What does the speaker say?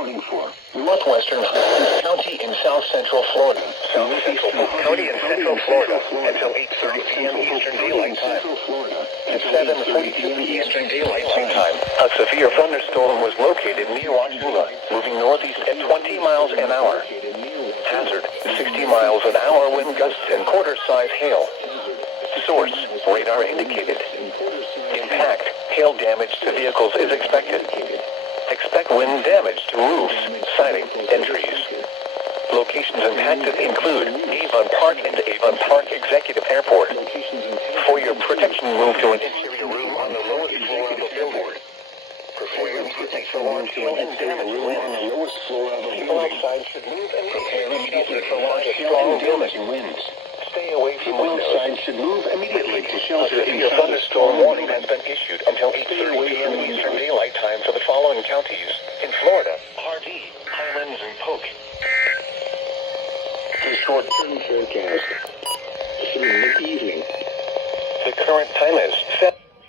warning for northwestern County in south central Florida. South central County in central Florida until 8:30 p.m. Eastern Daylight Time. At 7:42 p.m. Eastern Daylight Time, a severe thunderstorm was located near Wachula, moving northeast at 20 miles an hour. Hazard, 60 miles an hour wind gusts and quarter-size hail. Source, radar indicated. Impact, hail damage to vehicles is expected. Expect wind damage to roofs, siding, and trees. Locations impacted include Avon Park and Avon Park Executive Airport. For your protection, move to an interior room on the lowest floor of the billboard. Prepare your equipment for launch hail and damage winds. People outside should move and prepare immediately for launch of strong damaging winds. Stay away from windows. People outside should move immediately to shelter. A thunderstorm warning has been issued until 8:30 p.m. Eastern Daylight Time for the following counties in Florida: Harvey, Highlands, and Polk. The short-term forecast. Through mid-evening. The current time is 7.